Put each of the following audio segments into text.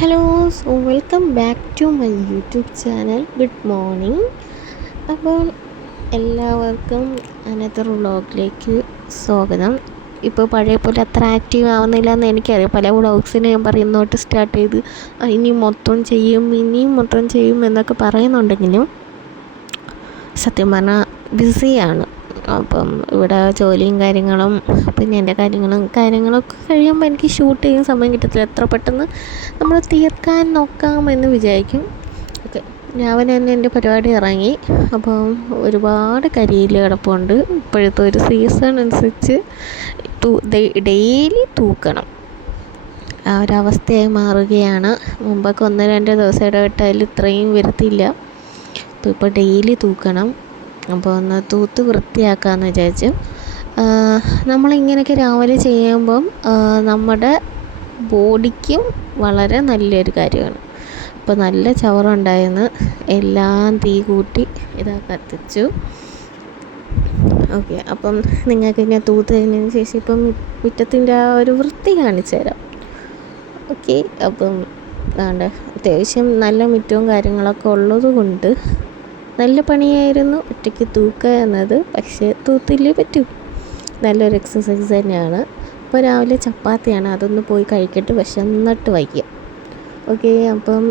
Hello, so welcome back to my YouTube channel. Good morning. അപ്പോൾ എല്ലാവർക്കും another വ്ളോഗിലേക്ക് സ്വാഗതം. ഇപ്പോൾ പഴയ പോലെ അത്ര ആക്റ്റീവ് ആവുന്നില്ല എന്ന് എനിക്കറിയാം. പല വ്ളോഗ്സിനെ ഞാൻ പറയുന്നോട്ട് സ്റ്റാർട്ട് ചെയ്ത് ഇനിയും മൊത്തം ചെയ്യും എന്നൊക്കെ പറയുന്നുണ്ടെങ്കിലും സത്യം പറഞ്ഞാൽ ബിസിയാണ്. അപ്പം ഇവിടെ ജോലിയും കാര്യങ്ങളും പിന്നെ എൻ്റെ കാര്യങ്ങളൊക്കെ കഴിയുമ്പോൾ എനിക്ക് ഷൂട്ട് ചെയ്യാൻ സമയം കിട്ടത്തില്ല. എത്ര പെട്ടെന്ന് നമ്മൾ തീർക്കാൻ നോക്കാമെന്ന് വിചാരിക്കും. ഓക്കെ, രാവിലെ തന്നെ എൻ്റെ പരിപാടി ഇറങ്ങി. അപ്പം ഒരുപാട് കരിയില കിടപ്പുണ്ട്. ഇപ്പോഴത്തെ ഒരു സീസൺ അനുസരിച്ച് ഡെയിലി തൂക്കണം ആ ഒരവസ്ഥയായി മാറുകയാണ്. മുമ്പൊക്കെ 1-2 ദിവസം ഇടവിട്ടാലും ഇത്രയും വരത്തില്ല. ഇപ്പോൾ ഡെയിലി തൂക്കണം. അപ്പോൾ ഒന്ന് തൂത്ത് വൃത്തിയാക്കാമെന്ന് വിചാരിച്ചു. നമ്മളിങ്ങനെയൊക്കെ രാവിലെ ചെയ്യുമ്പം നമ്മുടെ ബോഡിക്കും വളരെ നല്ലൊരു കാര്യമാണ്. അപ്പോൾ നല്ല ചവറുണ്ടായിരുന്നു. എല്ലാം തീ കൂട്ടി കത്തിച്ചു. ഓക്കെ, അപ്പം നിങ്ങൾക്ക് ഞാൻ തൂത്ത് കഴിഞ്ഞതിന് ശേഷം ഇപ്പം മുറ്റത്തിൻ്റെ ആ ഒരു വൃത്തി കാണിച്ചു തരാം. ഓക്കെ, അപ്പം അത്യാവശ്യം നല്ല മുറ്റവും കാര്യങ്ങളൊക്കെ ഉള്ളത് കൊണ്ട് നല്ല പണിയായിരുന്നു ഒറ്റയ്ക്ക് തൂക്കുക എന്നത്. പക്ഷേ തൂത്തില്ലേ പറ്റൂ. നല്ലൊരു എക്സസൈസ് തന്നെയാണ്. ഇപ്പോൾ രാവിലെ ചപ്പാത്തിയാണ്, അതൊന്ന് പോയി കഴിക്കട്ടെ, വിശന്നിട്ട് വയ്ക്കുക. ഓക്കെ, അപ്പം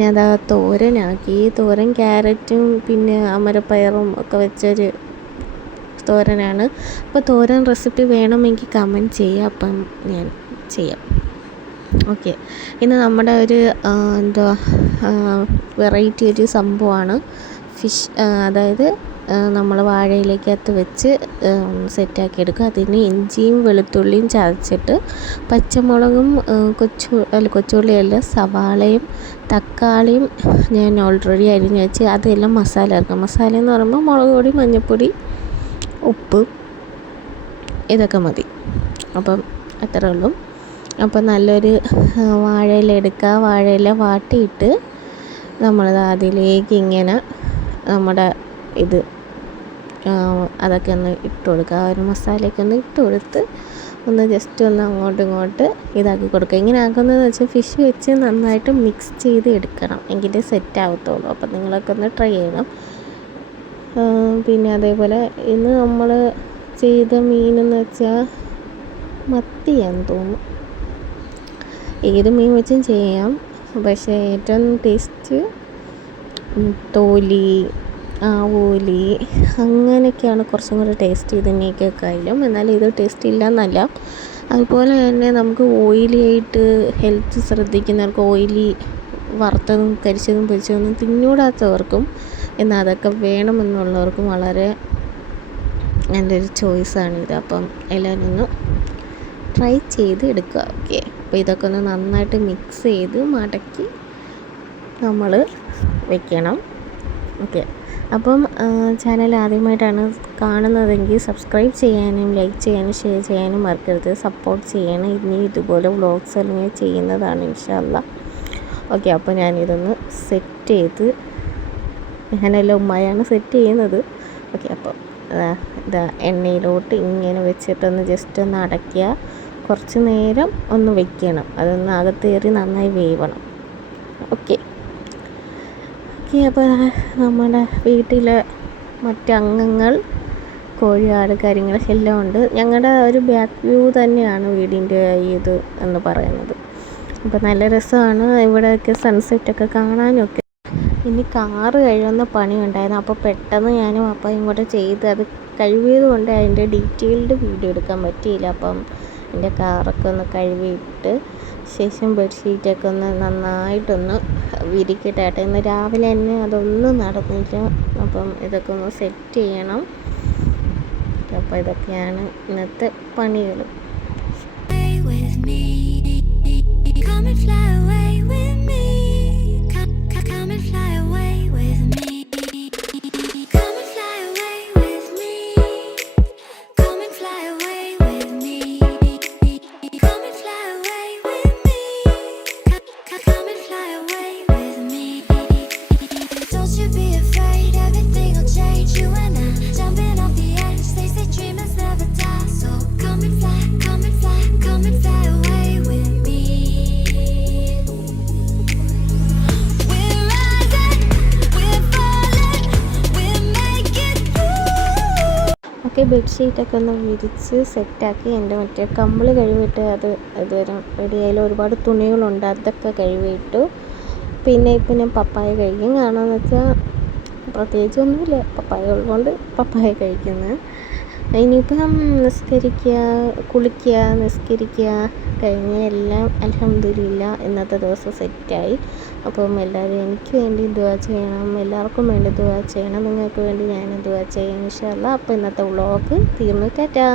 ഞാൻ തോരനാക്കി. തോരൻ ക്യാരറ്റും പിന്നെ അമരപ്പയറും ഒക്കെ വെച്ചൊരു തോരനാണ്. അപ്പോൾ തോരൻ റെസിപ്പി വേണമെങ്കിൽ കമൻറ്റ് ചെയ്യുക, അപ്പം ഞാൻ ചെയ്യാം. ഓക്കെ, ഇന്ന് നമ്മുടെ ഒരു വെറൈറ്റി ഒരു സംഭവമാണ് ഫിഷ്. അതായത് നമ്മൾ വാഴയിലേക്കകത്ത് വെച്ച് സെറ്റാക്കി എടുക്കുക. അതിന് ഇഞ്ചിയും വെളുത്തുള്ളിയും ചതച്ചിട്ട് പച്ചമുളകും കൊച്ചുള്ളിയല്ല സവാളയും തക്കാളിയും ഞാൻ ഓൾറെഡി അരിഞ്ഞ് വെച്ച് അതെല്ലാം മസാല ഇറക്കാം. മസാല എന്ന് പറയുമ്പോൾ മുളക് പൊടി, മഞ്ഞൾപ്പൊടി, ഉപ്പ്, ഇതൊക്കെ മതി. അപ്പം അത്രേ ഉള്ളൂ. അപ്പം നല്ലൊരു വാഴയില എടുക്കുക. വാഴയില വാട്ടിയിട്ട് നമ്മളത് അതിലേക്ക് ഇങ്ങനെ നമ്മുടെ അതൊക്കെ ഒന്ന് ഇട്ട് കൊടുക്കുക. ആ ഒരു മസാലയൊക്കെ ഒന്ന് ഇട്ട് കൊടുത്ത് ഒന്ന് ജസ്റ്റ് ഒന്ന് അങ്ങോട്ടും ഇങ്ങോട്ട് ഇതാക്കി കൊടുക്കുക. ഇങ്ങനെ ആക്കുന്നതെന്ന് വെച്ചാൽ ഫിഷ് വെച്ച് നന്നായിട്ട് മിക്സ് ചെയ്ത് എടുക്കണം, എങ്കിലേ സെറ്റ് ആവത്തുള്ളൂ. അപ്പം നിങ്ങളൊക്കെ ഒന്ന് ട്രൈ ചെയ്യണം. പിന്നെ അതേപോലെ ഇന്ന് നമ്മൾ ചെയ്ത മീനെന്ന് വെച്ചാൽ മത്തിയാന്ന് തോന്നുന്നു. ഏത് മീൻ വെച്ചും ചെയ്യാം, പക്ഷേ ഏറ്റവും ടേസ്റ്റ് തോലി, ആവോലി അങ്ങനെയൊക്കെയാണ് കുറച്ചും കൂടെ ടേസ്റ്റ് ഇതിനേക്കാളും. എന്നാൽ ഇത് ടേസ്റ്റ് ഇല്ല എന്നല്ല. അതുപോലെ തന്നെ നമുക്ക് ഓയിലി ആയിട്ട് ഹെൽത്ത് ശ്രദ്ധിക്കുന്നവർക്ക്, ഓയിലി വറുത്തതും കരിച്ചതും പൊരിച്ചതൊന്നും തിന്നൂടാത്തവർക്കും എന്നാൽ അതൊക്കെ വേണമെന്നുള്ളവർക്കും വളരെ നല്ലൊരു ചോയ്സാണിത്. അപ്പം എല്ലാവരും ഒന്ന് ട്രൈ ചെയ്ത് എടുക്കുക. ഓക്കെ, അപ്പോൾ ഇതൊക്കെ ഒന്ന് നന്നായിട്ട് മിക്സ് ചെയ്ത് മടക്കി നമ്മൾ വെക്കണം. ഓക്കെ, അപ്പം ചാനൽ ആദ്യമായിട്ടാണ് കാണുന്നതെങ്കിൽ സബ്സ്ക്രൈബ് ചെയ്യാനും ലൈക്ക് ചെയ്യാനും ഷെയർ ചെയ്യാനും മറക്കരുത്. സപ്പോർട്ട് ചെയ്യണം. ഇനി ഇതുപോലെ വ്ളോഗ്സ് അല്ലെങ്കിൽ ചെയ്യുന്നതാണ് ഇൻഷാ അല്ലാഹ്. ഓക്കെ, അപ്പോൾ ഞാനിതൊന്ന് സെറ്റ് ചെയ്ത്, ഞാനെല്ലാം ഉമ്മയാണ് സെറ്റ് ചെയ്യുന്നത്. ഓക്കെ, അപ്പോൾ എണ്ണയിലോട്ട് ഇങ്ങനെ വെച്ചിട്ടൊന്ന് ജസ്റ്റ് ഒന്ന് അടയ്ക്കുക. കുറച്ച് നേരം ഒന്ന് വെക്കണം, അതൊന്ന് അകത്തേറി നന്നായി വേവണം. ഓക്കെ, അപ്പോൾ നമ്മുടെ വീട്ടിലെ മറ്റംഗങ്ങൾ, കോഴി, ആട്, കാര്യങ്ങളൊക്കെ എല്ലാം ഉണ്ട്. ഞങ്ങളുടെ ഒരു ബാക്ക് വ്യൂ തന്നെയാണ് വീടിൻ്റെ ഇത് എന്ന് പറയുന്നത്. അപ്പോൾ നല്ല രസമാണ് ഇവിടെയൊക്കെ സൺസെറ്റൊക്കെ കാണാനൊക്കെ. ഇനി കാറ് കഴുകുന്ന പണി ഉണ്ടായിരുന്നു. അപ്പോൾ പെട്ടെന്ന് ഞാനും അപ്പം ഇങ്ങോട്ട് ചെയ്ത് അത് കഴുകിയത് കൊണ്ട് അതിൻ്റെ ഡീറ്റെയിൽഡ് വീഡിയോ എടുക്കാൻ പറ്റിയില്ല. അപ്പം എൻ്റെ കാറൊക്കെ ഒന്ന് കഴുകിയിട്ട് ശേഷം ബെഡ്ഷീറ്റൊക്കെ ഒന്ന് നന്നായിട്ടൊന്ന് വിരിക്കട്ടെ. ഇന്ന് രാവിലെ തന്നെ അതൊന്നും നടന്നില്ല. അപ്പം ഇതൊക്കെ ഒന്ന് സെറ്റ് ചെയ്യണം. അപ്പോൾ ഇതൊക്കെയാണ് ഇന്നത്തെ പണികൾ. ഓക്കെ, ബെഡ്ഷീറ്റൊക്കെ ഒന്ന് വിരിച്ച് സെറ്റാക്കി. എൻ്റെ മറ്റേ കമ്പിളി കഴുകിയിട്ട് അത് ഇതുവരെ റെഡിയായാലും ഒരുപാട് തുണികളുണ്ട്, അതൊക്കെ കഴുകിയിട്ടു. പിന്നെ ഇപ്പം ഞാൻ പപ്പായ കഴിക്കും. കാരണം വെച്ചാൽ പ്രത്യേകിച്ചൊന്നുമില്ല, പപ്പായ ഉള്ളതുകൊണ്ട് പപ്പായ കഴിക്കുന്നത്. ഇനിയിപ്പം നിസ്കരിക്കുക, കുളിക്കുക, നിസ്കരിക്കുക കഴിഞ്ഞ് എല്ലാം അൽഹംദുലില്ലാ ഇന്നത്തെ ദിവസം സെറ്റായി. അപ്പം എല്ലാവരും എനിക്ക് വേണ്ടി ദുആ ചെയ്യണം, എല്ലാവർക്കും വേണ്ടി ദുആ ചെയ്യണം, നിങ്ങൾക്ക് വേണ്ടി ഞാൻ ദുആ ചെയ്യാം ഇൻഷാ അല്ലാഹ്. അപ്പോൾ ഇന്നത്തെ വ്ളോഗ് തീർന്നു. ടാറ്റാ.